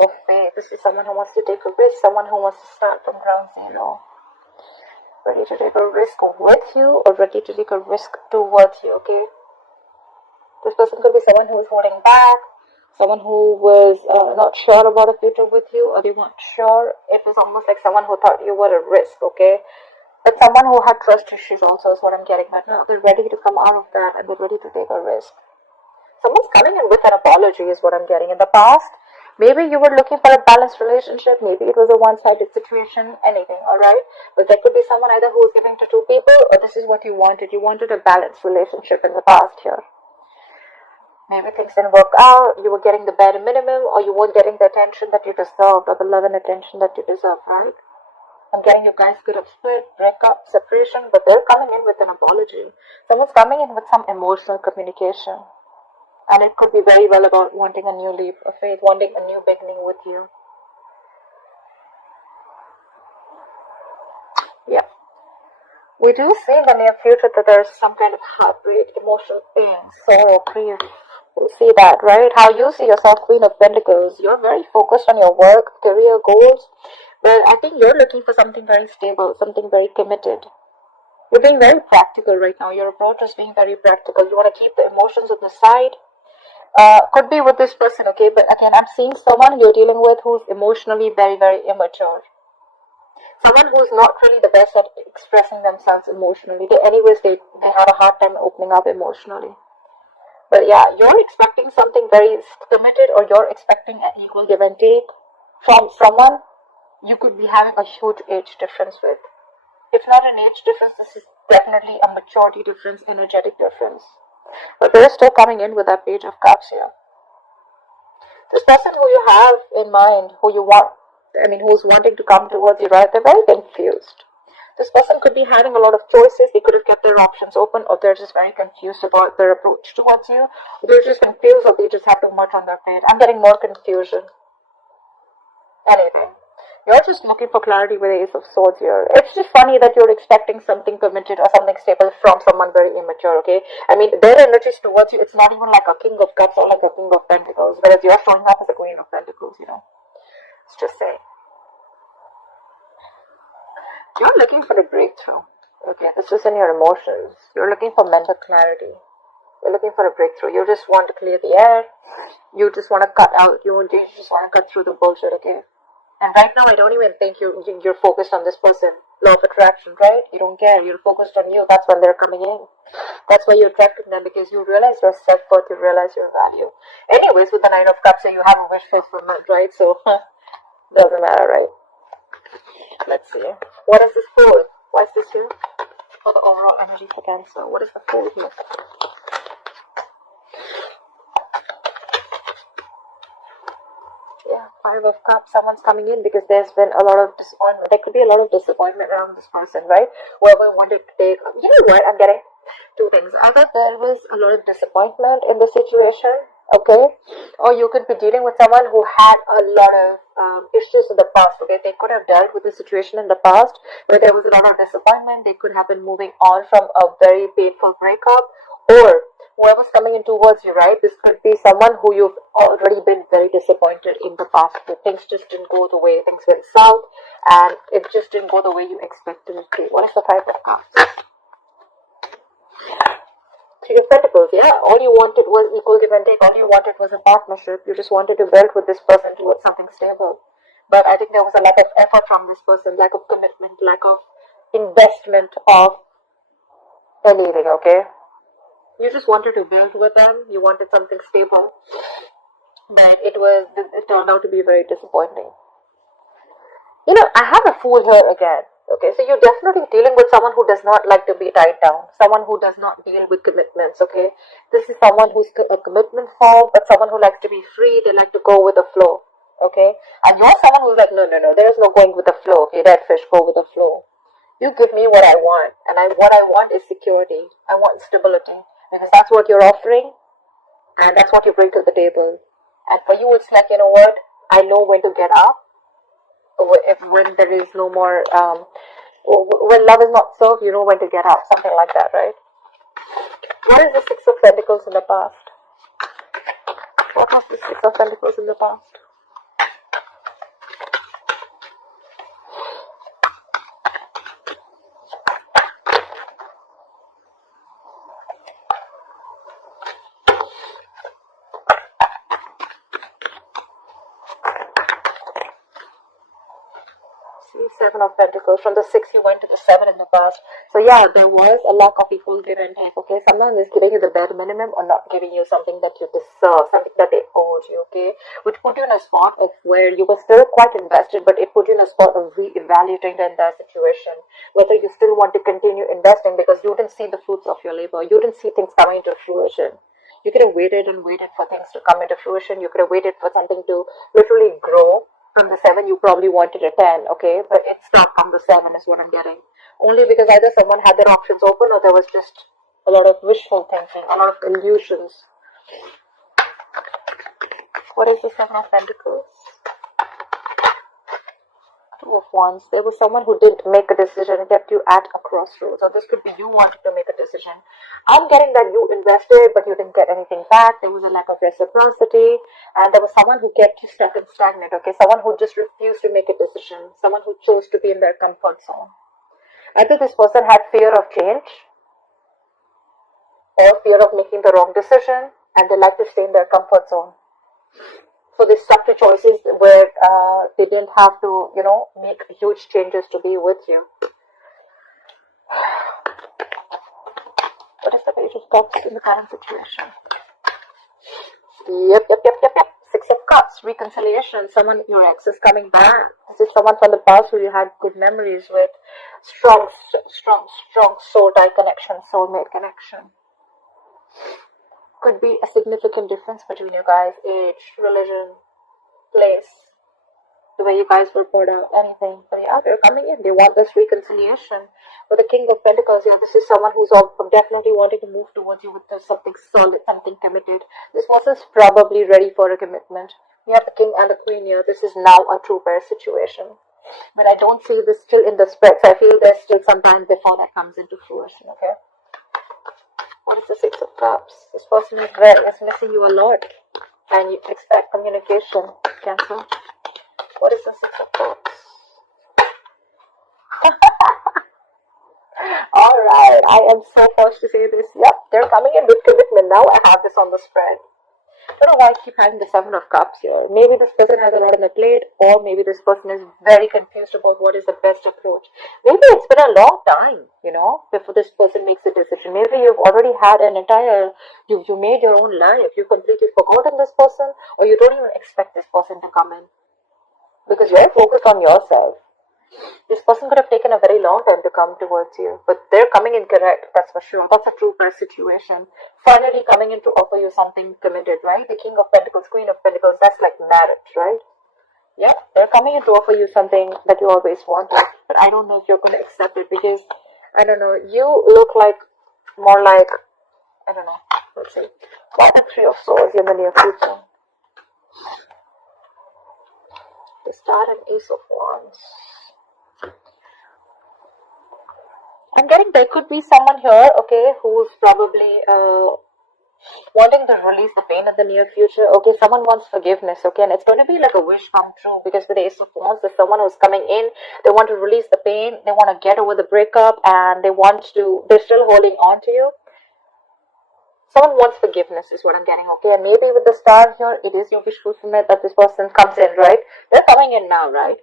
of faith. This is someone who wants to take a risk, someone who wants to start from ground zero. Ready to take a risk with you or ready to take a risk towards you, okay? This person could be someone who is holding back, someone who was not sure about a future with you, or they weren't sure. It was almost like someone who thought you were a risk, okay? But someone who had trust issues also is what I'm getting right now. They're ready to come out of that and they're ready to take a risk. Someone's coming in with an apology is what I'm getting. In the past, maybe you were looking for a balanced relationship, maybe it was a one-sided situation, anything, alright? But there could be someone either who was giving to two people, or this is what you wanted. You wanted a balanced relationship in the past here. Maybe things didn't work out, you were getting the bare minimum, or you weren't getting the attention that you deserved, or the love and attention that you deserve, right? I'm getting you guys could have split, break up, separation, but they're coming in with an apology. Someone's coming in with some emotional communication. And it could be very well about wanting a new leap of faith, wanting a new beginning with you. Yeah. We do see in the near future that there's some kind of heartbreak, emotional pain, sorrow, grief. We see that, right? How you see yourself, Queen of Pentacles. You're very focused on your work, career, goals. But I think you're looking for something very stable, something very committed. You're being very practical right now. Your approach is being very practical. You want to keep the emotions on the side. Could be with this person, okay? But again, I'm seeing someone you're dealing with who's emotionally very, very immature. Someone who's not really the best at expressing themselves emotionally. They have a hard time opening up emotionally. But yeah, you're expecting something very committed, or you're expecting an equal give and take from someone you could be having a huge age difference with. If not an age difference, this is definitely a maturity difference, energetic difference. But they're still coming in with that Page of Cups here. This person who you have in mind, who's wanting to come towards you, right? They're very confused. This person could be having a lot of choices. They could have kept their options open, or they're just very confused about their approach towards you. They're just confused, or they just have too much on their plate. I'm getting more confusion. Anything. You're just looking for clarity with the Ace of Swords here. It's just funny that you're expecting something committed or something stable from someone very immature, okay? I mean, their energies towards you, it's not even like a King of Cups or like a King of Pentacles, whereas you're showing up as a Queen of Pentacles, you know? It's just saying. You're looking for a breakthrough, okay? This is in your emotions. You're looking for mental clarity. You're looking for a breakthrough. You just want to clear the air. You just want to cut out, you just want to cut through the bullshit, okay? And right now, I don't even think you're focused on this person. Law of attraction, right? You don't care. You're focused on you. That's when they're coming in. That's why you're attracting them, because you realize your self-worth, you realize your value. Anyways, with the Nine of Cups, you have a wish fulfillment, right? So, doesn't matter, right? Let's see. What is this Fool? Why is this here? For the overall energy for Cancer. What is the Fool here? Yeah, Five of Cups, someone's coming in because there's been a lot of disappointment. There could be a lot of disappointment around this person, right? Whoever wanted to take, you know what, I'm getting two things. Either there was a lot of disappointment in the situation, okay? Or you could be dealing with someone who had a lot of issues in the past, okay? They could have dealt with the situation in the past where there was a lot of disappointment. They could have been moving on from a very painful breakup, or whoever's coming in towards you, right? This could be someone who you've already been very disappointed in the past. Things just didn't go the way, things went south, and it just didn't go the way you expected it to. What is the Five of Cups? Three of Pentacles, yeah. All you wanted was equal give and take. All you wanted was a partnership. You just wanted to build with this person towards something stable. But I think there was a lack of effort from this person, lack of commitment, lack of investment of anything, okay? You just wanted to build with them. You wanted something stable. But it turned out to be very disappointing. You know, I have a Fool here again. Okay, so you're definitely dealing with someone who does not like to be tied down. Someone who does not deal with commitments, okay? This is someone who's a commitment form, but someone who likes to be free. They like to go with the flow, okay? And you're someone who's like, no, there is no going with the flow, okay? Dead fish, go with the flow. You give me what I want, and what I want is security. I want stability, because that's what you're offering, and that's what you bring to the table. And for you, it's like, you know what? I know when to get up. When there is no more, when love is not served, you know when to get up. Something like that, right? What is the Six of Pentacles in the past? What was the Six of Pentacles in the past? Seven of Pentacles. From the 6 you went to the 7 in the past. So yeah, there was a lack of equal give and take, okay? Someone is giving you the bare minimum or not giving you something that you deserve, something that they owed you, okay? Which put you in a spot of where you were still quite invested, but it put you in a spot of re-evaluating the entire situation. Whether you still want to continue investing because you didn't see the fruits of your labor. You didn't see things coming to fruition. You could have waited and waited for things to come into fruition. You could have waited for something to literally grow. From the 7, you probably wanted a 10, okay? But it stopped from the 7 is what I'm getting. Only because either someone had their options open or there was just a lot of wishful thinking, a lot of illusions. What is the 7 of Pentacles? 2 of Wands. There was someone who didn't make a decision and kept you at a crossroads. Or this could be you wanting to make a decision. I'm getting that you invested but you didn't get anything back. There was a lack of reciprocity. And there was someone who kept you stuck and stagnant. Okay, someone who just refused to make a decision. Someone who chose to be in their comfort zone. Either this person had fear of change or fear of making the wrong decision and they like to stay in their comfort zone. So they stuck to choices where they didn't have to, make huge changes to be with you. What is the Page of Cups in the current situation? Yep. 6 of Cups, reconciliation. Someone, your ex is coming back. This is someone from the past who you had good memories with. Strong soul tie connection, soulmate connection. Could be a significant difference between you guys. Age, religion, place, the way you guys were brought up, anything. But yeah, they're coming in. They want this reconciliation. With the King of Pentacles, yeah, this is someone who's definitely wanting to move towards you with something solid, something committed. This person's probably ready for a commitment. We have the King and the Queen here. This is now a true pair situation. But I don't see this still in the spreads. I feel there's still some time before that comes into fruition, okay? What is the 6 of Cups? This person is missing you a lot. And you expect communication, Cancer. What is the 6 of Cups? Alright, I am so forced to say this. Yep, they're coming in with commitment. Now I have this on the spread. I don't know why I keep having the 7 of Cups here. Maybe this person has a lot on the plate, or maybe this person is very confused about what is the best approach. Maybe it's been a long time, before this person makes a decision. Maybe you've already had an entire, you made your own life. You've completely forgotten this person, or you don't even expect this person to come in. Because you're focused on yourself. This person could have taken a very long time to come towards you, but they're coming in correct, that's for sure. That's a true pair situation. Finally coming in to offer you something committed, right? The King of Pentacles, Queen of Pentacles, that's like marriage, right? Yeah, they're coming in to offer you something that you always wanted, but I don't know if you're going to accept it because, I don't know, you look like, more like, I don't know, let's see, about the 3 of Swords in the near future. The Star and Ace of Wands. I'm getting there could be someone here, okay, who's probably wanting to release the pain in the near future. Okay, someone wants forgiveness, okay, and it's going to be like a wish come true because with the Ace of Wands, there's someone who's coming in. They want to release the pain. They want to get over the breakup, and they're still holding on to you. Someone wants forgiveness is what I'm getting, okay, and maybe with the Star here, it is your wish fulfillment that this person comes in, right? They're coming in now, right?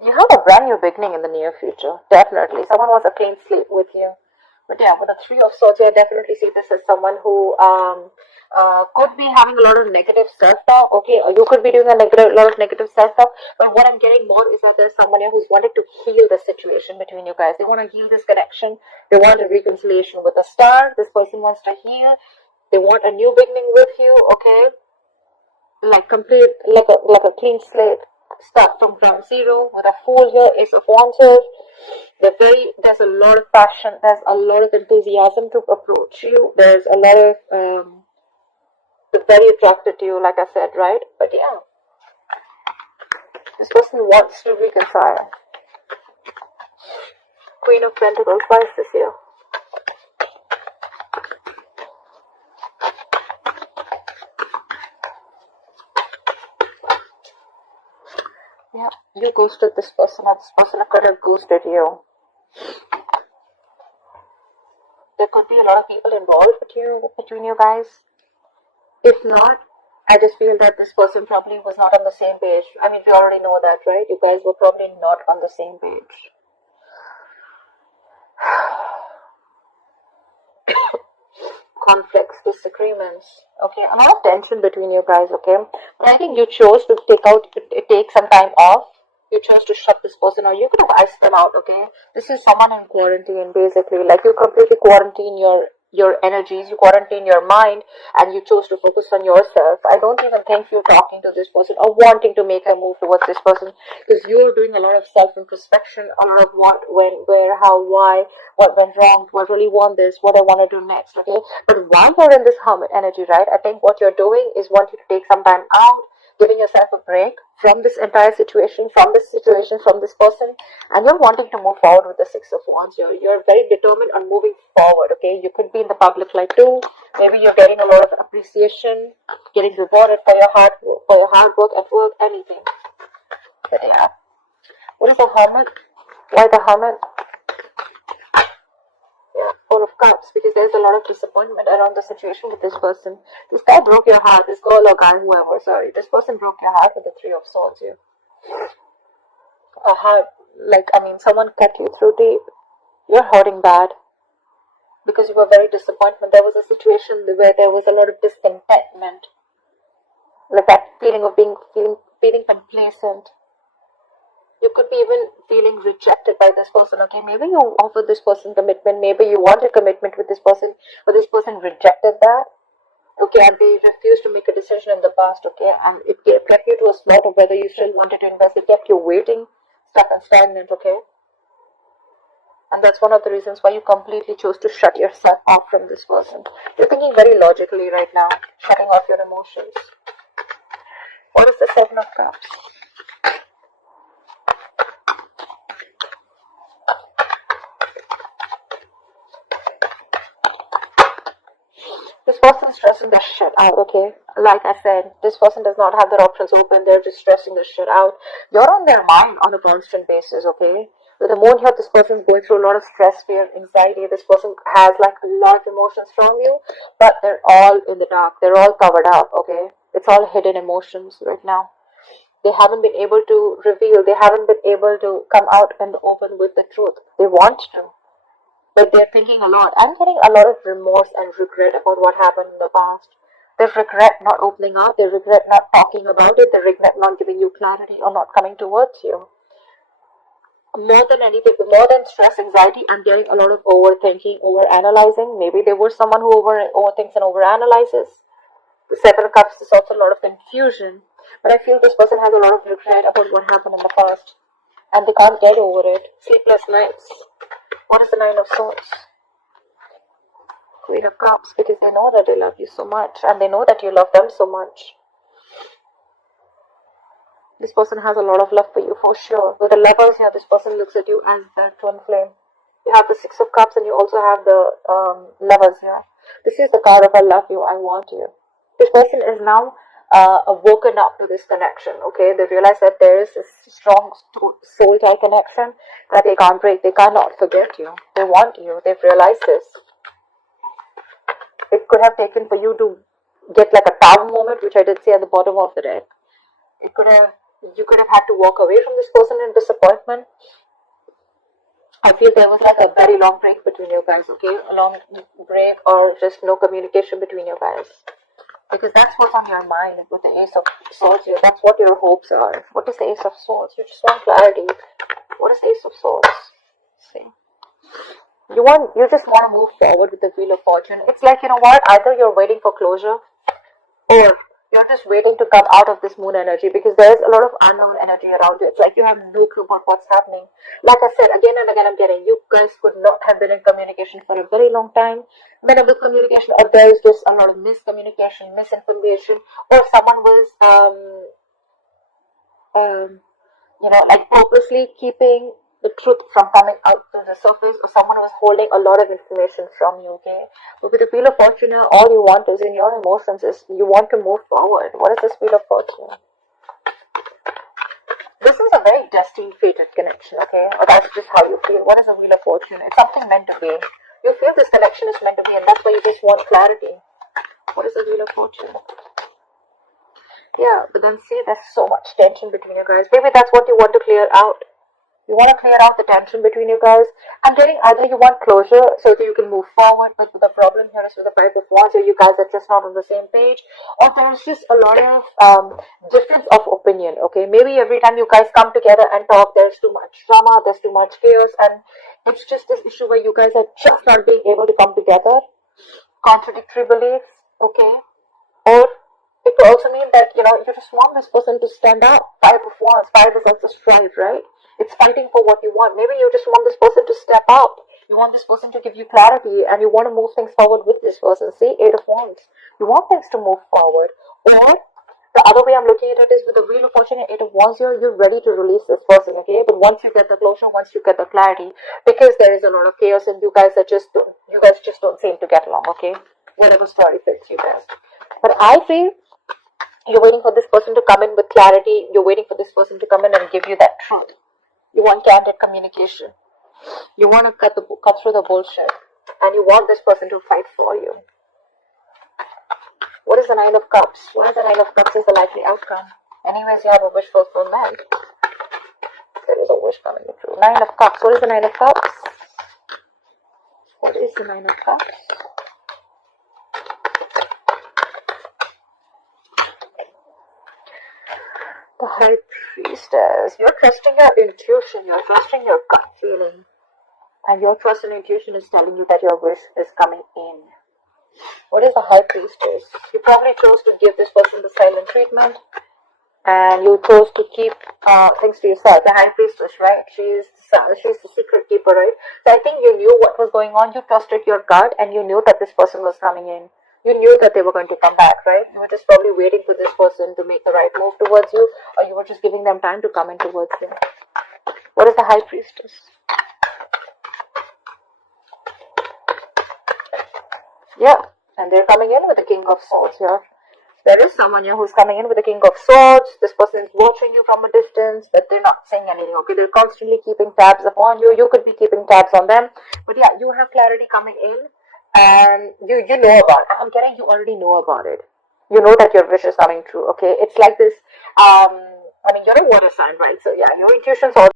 You have a brand new beginning in the near future, definitely. Someone wants a clean slate with you. But yeah, with the 3 of Swords, I definitely see this as someone who could be having a lot of negative self-talk, okay, or you could be doing a lot of negative self-talk, but what I'm getting more is that there's someone here who's wanting to heal the situation between you guys. They want to heal this connection. They want a reconciliation with the Star. This person wants to heal. They want a new beginning with you, okay, like a clean slate. Start from ground zero with a Fool here, Ace of Wands here. There's a lot of passion, there's a lot of enthusiasm to approach you. There's a lot of they're very attracted to you, like I said, right? But yeah, this person wants to reconcile. Queen of Pentacles, why is this here? Yeah, you ghosted this person, or this person could have ghosted you. There could be a lot of people involved between you guys. If not, I just feel that this person probably was not on the same page. I mean, we already know that, right? You guys were probably not on the same page. Conflicts, disagreements, okay, a lot of tension between you guys, okay, but I think you chose to take some time off. You chose to shut this person out. You could have iced them out, okay. This is someone in quarantine, basically, like you completely quarantine your energies, you quarantine your mind, and you chose to focus on yourself. I don't even think you're talking to this person or wanting to make a move towards this person, because you're doing a lot of self-introspection, a lot of what, when, where, how, why, what went wrong, do I really want this, what I want to do next, okay. But while you're in this hermit energy, right, I think what you're doing is wanting to take some time out, giving yourself a break from this entire situation, from this person, and you're wanting to move forward with the Six of Wands. You're very determined on moving forward, okay. You could be in the public light too. Maybe you're getting a lot of appreciation, getting rewarded for your hard work at work, anything. But yeah, what is the Hermit? Why the Hermit? Yeah, Four of Cups, because there's a lot of disappointment around the situation with this person. This guy broke your heart, this girl or guy, whoever, sorry. This person broke your heart with the Three of Swords here. A heart, like, I mean, someone cut you through deep. You're hurting bad because you were very disappointed. There was a situation where there was a lot of discontentment, like that feeling of feeling complacent. You could be even feeling rejected by this person, okay? Maybe you offered this person commitment, maybe you wanted commitment with this person, but this person rejected that, okay? And they refused to make a decision in the past, okay? And it kept you to a spot of whether you still wanted to invest. It kept you waiting, stuck and stagnant, okay? And that's one of the reasons why you completely chose to shut yourself off from this person. You're thinking very logically right now, shutting off your emotions. What is the Seven of Cups? This person's stressing the shit out, okay? Like I said, this person does not have their options open. They're just stressing the shit out. You're on their mind on a constant basis, okay? With the moon here, this person's going through a lot of stress, fear, anxiety. This person has like a lot of emotions from you, but they're all in the dark. They're all covered up, okay? It's all hidden emotions right now. They haven't been able to reveal. They haven't been able to come out and open with the truth. They want to, but they're thinking a lot. I'm getting a lot of remorse and regret about what happened in the past. They regret not opening up. They regret not talking about it. They regret not giving you clarity or not coming towards you. More than anything, more than stress, anxiety, I'm getting a lot of overthinking, overanalyzing. Maybe they were someone who overthinks and overanalyzes. The Seven of Cups is also a lot of confusion. But I feel this person has a lot of regret about what happened in the past, and they can't get over it. Sleepless nights. What is the Nine of Swords? Queen of Cups, because they know that they love you so much, and they know that you love them so much. This person has a lot of love for you, for sure. With the Lovers here, this person looks at you as their twin flame. You have the Six of Cups, and you also have the Lovers here. This is the card of I love you, I want you. This person is now woken up to this connection, okay? They realize that there is a strong soul tie connection that they can't break. They cannot forget you. They want you. They've realized this. It could have taken for you to get like a tower moment, which I did say at the bottom of the deck. You could have had to walk away from this person in disappointment. I feel there was like a very long break between you guys, okay? A long break or just no communication between you guys. Because that's what's on your mind with the Ace of Swords here. That's what your hopes are. What is the Ace of Swords? You just want clarity. What is the Ace of Swords? Let's see. You just want to move forward with the Wheel of Fortune. It's like, you know what? Either you're waiting for closure, or you're just waiting to come out of this moon energy, because there's a lot of unknown energy around you. It's like you have no clue about what's happening. Like I said, again and again, I'm getting, you guys could not have been in communication for a very long time. Whenever communication, or there is just a lot of miscommunication, misinformation, or someone was, like purposely keeping the truth from coming out to the surface, or someone was holding a lot of information from you, okay? But with the Wheel of Fortune, all you want is in your emotions is you want to move forward. What is this Wheel of Fortune? This is a very destined, fated connection, okay? Or that's just how you feel. What is the Wheel of Fortune? It's something meant to be. You feel this connection is meant to be, and that's why you just want clarity. What is the Wheel of Fortune? Yeah, but then see, there's so much tension between you guys. Maybe that's what you want to clear out. You want to clear out the tension between you guys. I'm getting either you want closure so that you can move forward, but the problem here is with the Five of Wands, or you guys are just not on the same page, or there's just a lot of difference of opinion. Okay, maybe every time you guys come together and talk, there's too much drama, there's too much chaos, and it's just this issue where you guys are just not being able to come together. Contradictory beliefs. Okay, or it could also mean that, you just want this person to stand up. Five of Wands. Five is also strive, right? It's fighting for what you want. Maybe you just want this person to step up. You want this person to give you clarity, and you want to move things forward with this person. See, Eight of Wands. You want things to move forward. Or the other way I'm looking at it is with the Wheel of Fortune and Eight of Wands, you're ready to release this person, okay? But once you get the closure, once you get the clarity, because there is a lot of chaos and you guys just don't seem to get along, okay? Whatever story fits you best. But I feel you're waiting for this person to come in with clarity. You're waiting for this person to come in and give you that truth. You want candid communication. You want to cut through the bullshit. And you want this person to fight for you. What is the Nine of Cups? What is the Nine of Cups is the likely outcome? Anyways, you have a wish fulfillment. There is a wish coming true. Nine of Cups. What is the Nine of Cups? What is the Nine of Cups? The High Priestess. You're trusting your intuition. You're trusting your gut feeling. And your trust and intuition is telling you that your wish is coming in. What is the High Priestess? You probably chose to give this person the silent treatment. And you chose to keep things to yourself. The High Priestess, right? She's the secret keeper, right? So I think you knew what was going on. You trusted your gut and you knew that this person was coming in. You knew that they were going to come back, right? You were just probably waiting for this person to make the right move towards you, or you were just giving them time to come in towards you. What is the High Priestess? Yeah, and they're coming in with the King of Swords here. There is someone here who's coming in with the King of Swords. This person is watching you from a distance, but they're not saying anything, okay? They're constantly keeping tabs upon you. You could be keeping tabs on them. But yeah, you have clarity coming in. And you know about it. I'm getting you already know about it. You know that your wish is coming true, okay? It's like this, you're a water sign, right? So yeah, your intuition's all